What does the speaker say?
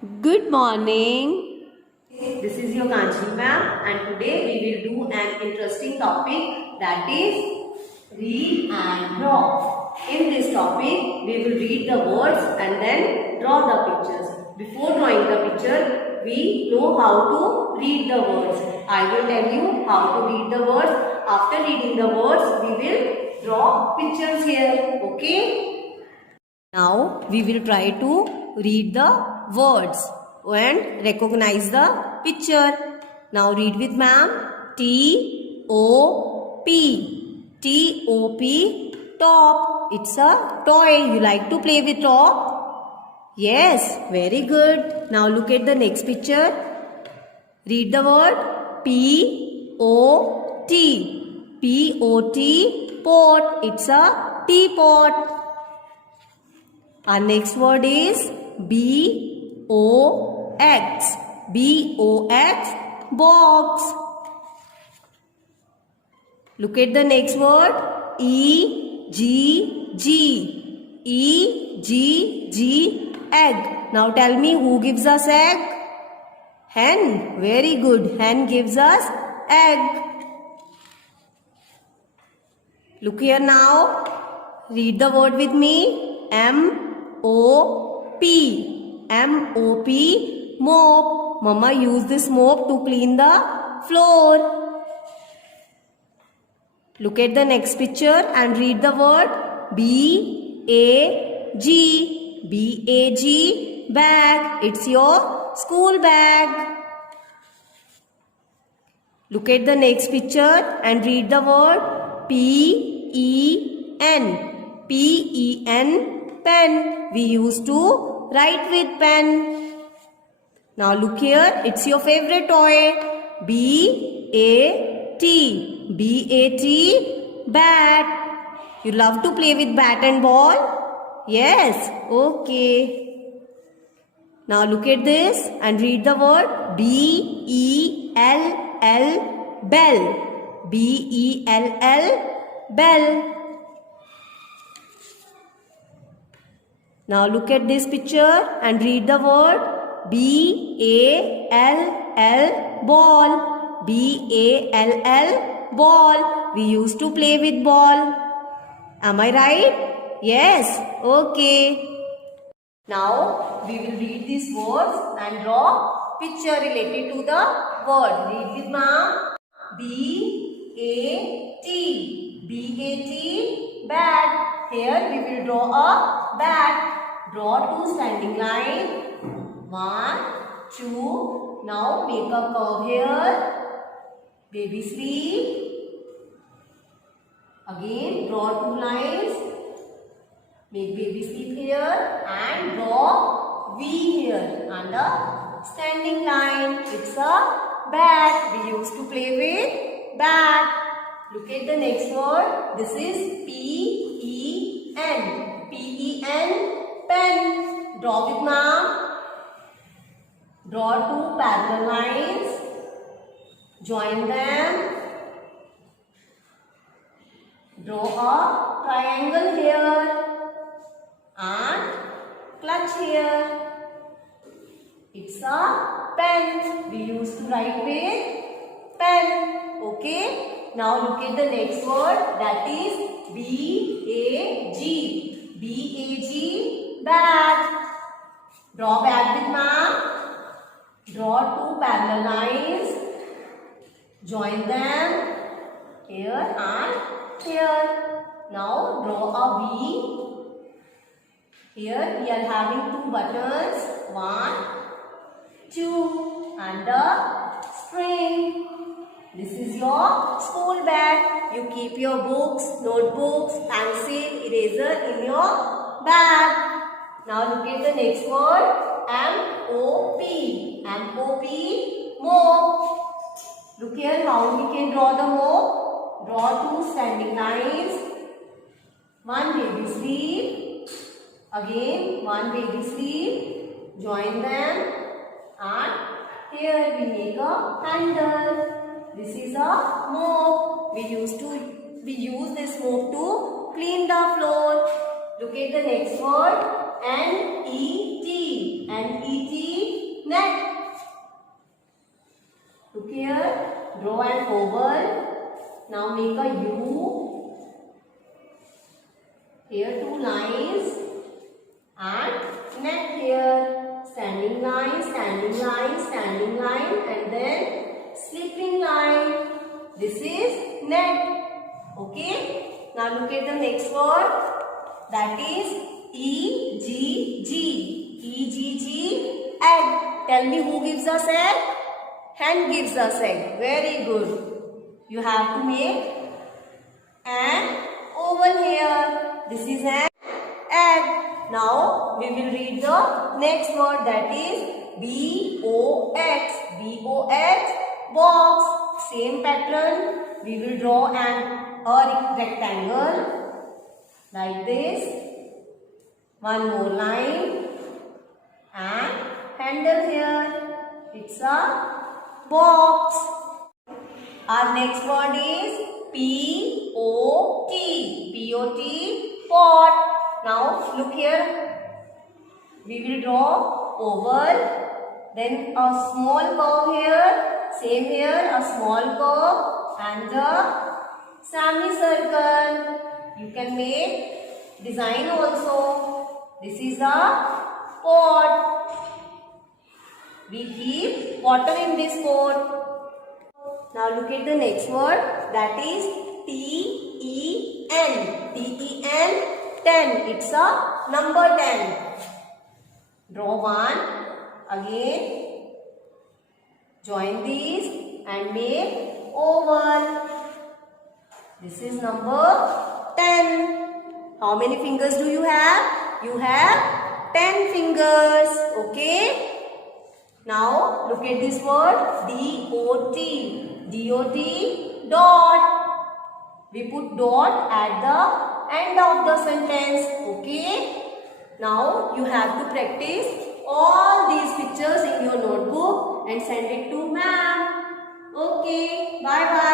Good morning. This is your Kanchi ma'am, and today we will do an interesting topic, that is read and draw. In this topic we will read the words and then draw the pictures. Before drawing the picture, we know how to read the words. I will tell you how to read the words. After reading the words, we will draw pictures here. Okay? Now we will try to read the words and recognize the picture. Now read with ma'am. T-O-P. T-O-P. Top. It's a toy. You like to play with top? Yes. Very good. Now look at the next picture. Read the word. P-O-T. P-O-T. Pot. It's a teapot. Our next word is B-O-X. B-O-X, box. Look at the next word. E-G-G. E-G-G, egg. Now tell me, who gives us egg? Hen. Very good. Hen gives us egg. Look here now. Read the word with me. M-O-P. M-O-P, mop. Mama used this mop to clean the floor. Look at the next picture and read the word B-A-G. B-A-G, bag. It's your school bag. Look at the next picture and read the word P-E-N. P-E-N, pen. We used to write with pen. Now look here, it's your favorite toy. B-A-T. B-A-T, bat. You love to play with bat and ball? Yes, okay. Now look at this and read the word B-E-L-L, bell. B-E-L-L, bell. Now look at this picture and read the word B-A-L-L, ball. B-A-L-L, ball. We used to play with ball. Am I right? Yes. Okay. Now we will read these words and draw picture related to the word. Read with ma'am. B-A-T. B-A-T, bat. Here we will draw a bat. Draw two standing lines. 1, 2. Now make a curve here. Baby sleep. Again draw two lines. Make baby sleep here and draw V here and a standing line. It's a bat. We used to play with bat. Look at the next word. This is P-E-N. P-E-N, pen. Draw with ma'am. Draw two parallel lines. Join them. Draw a triangle here and clutch here. It's a pen. We used to write with pen. Okay. Now look at the next word, that is B-A-G. B-A-G, bag. Draw bag with ma'am. Draw two parallel lines. Join them here and here. Now draw a V. Here we are having two buttons. 1, 2 and a string. This is your school bag. You keep your books, notebooks, pencil, eraser in your bag. Now look at the next word. M-O-P. M-O-P, mop. Look here how we can draw the mop. Draw two standing lines. One baby sleep. Again one baby sleep. Join them and here we make a handle. This is a mop. We use this mop to clean the floor. Look at the next word. N-E-T. N-E-T, Draw an oval. Now make a U. Here 2 lines and neck here. Standing line, standing line, standing line, and then slipping line. This is neck. Okay. Now look at the next word. That is EGG. EGG, egg. Tell me who gives us egg? Hen gives us egg. Very good. You have to make an oval here. This is an egg. Now we will read the next word, that is BOX. BOX, box. Same pattern. We will draw a rectangle like this. One more line and handle here. It's a box. Our next word is POT. POT, pot. Now look here. We will draw oval, then a small curve here. Same here, a small curve and a semicircle. You can make design also. This is a pot. We keep water in this pot. Now look at the next word, that is TEN. TEN, 10. It's a number 10. Draw one. Again. Join these and make oval. This is number 10. How many fingers do you have? You have 10 fingers. Okay. Now look at this word DOT. DOT, dot. We put dot at the end of the sentence. Okay. Now you have to practice all these pictures in your notebook and send it to ma'am. Okay. Bye bye.